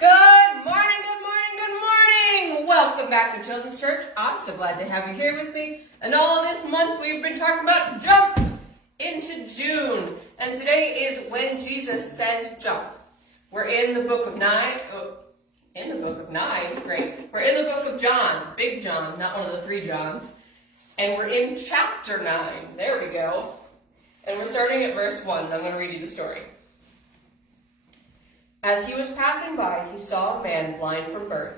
Good morning, good morning, good morning! Welcome back to Children's Church. I'm so glad to have you here with me. And all this month we've been talking about jump into June. And today is when Jesus says jump. We're in the book of great. We're in the book of John, Big John, not one of the three Johns. And we're in chapter 9. There we go. And we're starting at verse 1. I'm going to read you the story. As he was passing by, he saw a man blind from birth.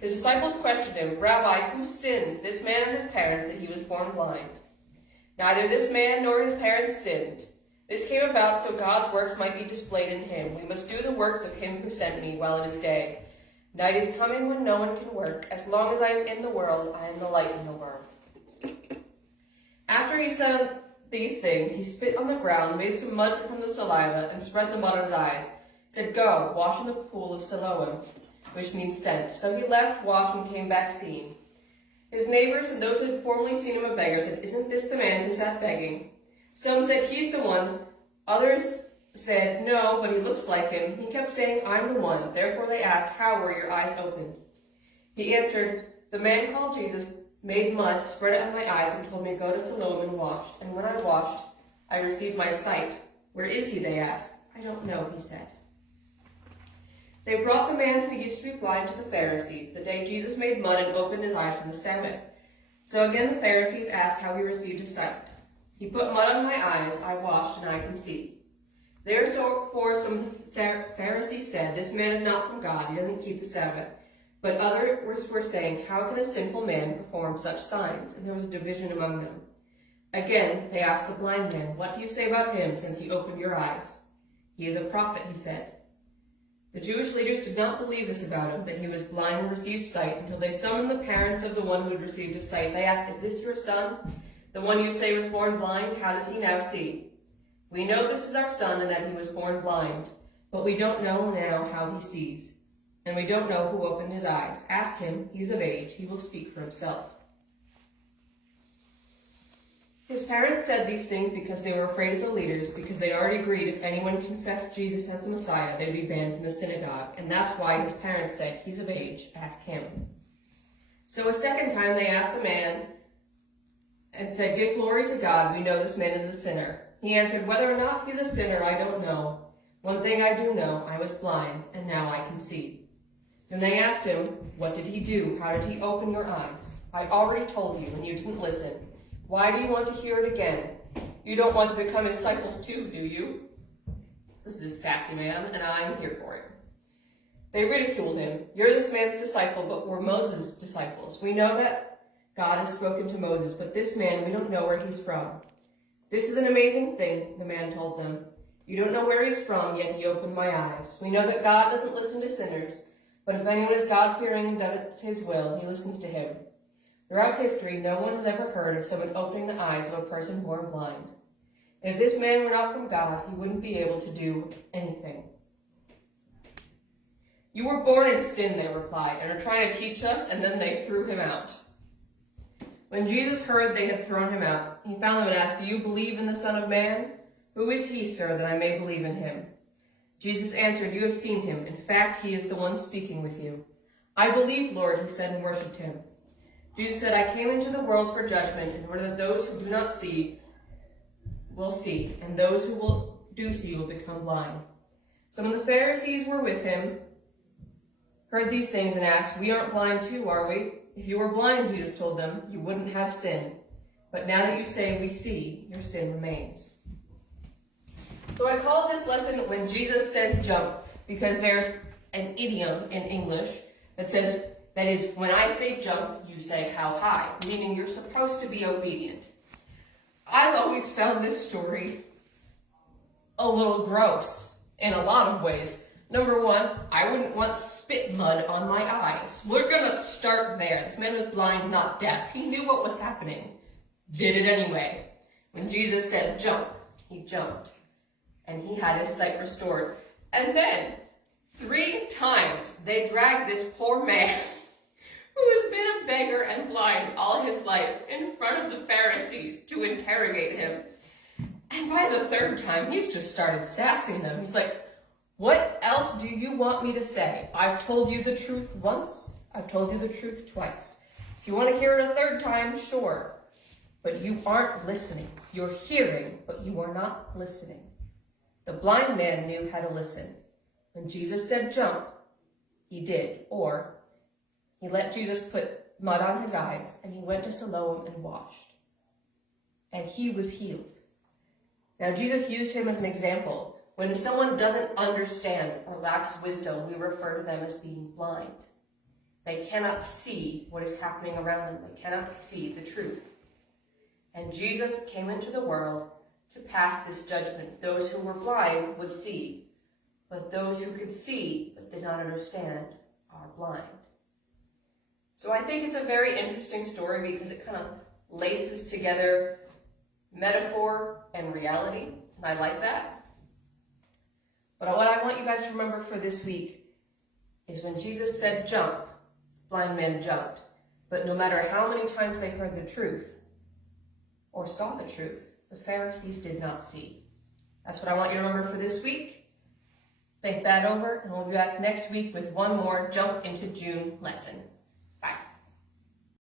His disciples questioned him, "Rabbi, who sinned, this man or his parents, that he was born blind?" "Neither this man nor his parents sinned. This came about so God's works might be displayed in him. We must do the works of him who sent me while it is day. Night is coming when no one can work. As long as I am in the world, I am the light in the world." After he said these things, he spit on the ground, made some mud from the saliva, and spread the mud on his eyes. Said, "Go, wash in the pool of Siloam," which means sent. So he left, washed, and came back seeing. His neighbors and those who had formerly seen him a beggar said, "Isn't this the man who sat begging?" Some said, "He's the one." Others said, "No, but he looks like him." He kept saying, "I'm the one." Therefore they asked, "How were your eyes opened?" He answered, "The man called Jesus made mud, spread it on my eyes, and told me to go to Siloam and wash. And when I washed, I received my sight." "Where is he?" they asked. "I don't know," he said. They brought the man who used to be blind to the Pharisees, the day Jesus made mud and opened his eyes for the Sabbath. So again the Pharisees asked how he received his sight. "He put mud on my eyes, I washed, and I can see." Therefore some Pharisees said, "This man is not from God, he doesn't keep the Sabbath." But others were saying, "How can a sinful man perform such signs?" And there was a division among them. Again they asked the blind man, "What do you say about him, since he opened your eyes?" "He is a prophet," he said. The Jewish leaders did not believe this about him, that he was blind and received sight, until they summoned the parents of the one who had received his sight. They asked, "Is this your son, the one you say was born blind? How does he now see?" "We know this is our son and that he was born blind, but we don't know now how he sees. And we don't know who opened his eyes. Ask him, he's of age, he will speak for himself." His parents said these things because they were afraid of the leaders, because they already agreed if anyone confessed Jesus as the Messiah, they'd be banned from the synagogue. And that's why his parents said, "He's of age, ask him." So a second time they asked the man and said, "Give glory to God, we know this man is a sinner." He answered, "Whether or not he's a sinner, I don't know. One thing I do know, I was blind, and now I can see." Then they asked him, "What did he do? How did he open your eyes?" "I already told you, and you didn't listen. Why do you want to hear it again? You don't want to become his disciples too, do you?" This is a sassy man, and I'm here for it. They ridiculed him. "You're this man's disciple, but we're Moses' disciples. We know that God has spoken to Moses, but this man, we don't know where he's from." "This is an amazing thing," the man told them. "You don't know where he's from, yet he opened my eyes. We know that God doesn't listen to sinners, but if anyone is God-fearing and does his will, he listens to him." Throughout history, no one has ever heard of someone opening the eyes of a person born blind. And if this man were not from God, he wouldn't be able to do anything. "You were born in sin," they replied, "and are trying to teach us," and then they threw him out. When Jesus heard they had thrown him out, he found them and asked, "Do you believe in the Son of Man? Who is he, sir, that I may believe in him?" Jesus answered, "You have seen him. In fact, he is the one speaking with you." "I believe, Lord," he said, and worshipped him. Jesus said, "I came into the world for judgment, in order that those who do not see will see, and those who do see will become blind." Some of the Pharisees were with him, heard these things, and asked, "We aren't blind too, are we?" "If you were blind," Jesus told them, "you wouldn't have sin. But now that you say we see, your sin remains." So I call this lesson "When Jesus Says Jump," because there's an idiom in English that says, that is, when I say jump, you say how high, meaning you're supposed to be obedient. I've always found this story a little gross in a lot of ways. Number one, I wouldn't want spit mud on my eyes. We're gonna start there. This man was blind, not deaf. He knew what was happening. Did it anyway. When Jesus said jump, he jumped. And he had his sight restored. And then, 3 times, they dragged this poor man who has been a beggar and blind all his life in front of the Pharisees to interrogate him. And by the 3rd time, he's just started sassing them. He's like, What else do you want me to say? I've told you the truth once. I've told you the truth twice. If you want to hear it a third time, sure. But you aren't listening. You're hearing, but you are not listening. The blind man knew how to listen. When Jesus said jump, he did. Or he let Jesus put mud on his eyes, and he went to Siloam and washed. And he was healed. Now, Jesus used him as an example. When someone doesn't understand or lacks wisdom, we refer to them as being blind. They cannot see what is happening around them. They cannot see the truth. And Jesus came into the world to pass this judgment. Those who were blind would see, but those who could see but did not understand are blind. So I think it's a very interesting story because it kind of laces together metaphor and reality, and I like that. But what I want you guys to remember for this week is when Jesus said jump, blind men jumped. But no matter how many times they heard the truth or saw the truth, the Pharisees did not see. That's what I want you to remember for this week. Think that over, and we'll be back next week with one more Jump into June lesson.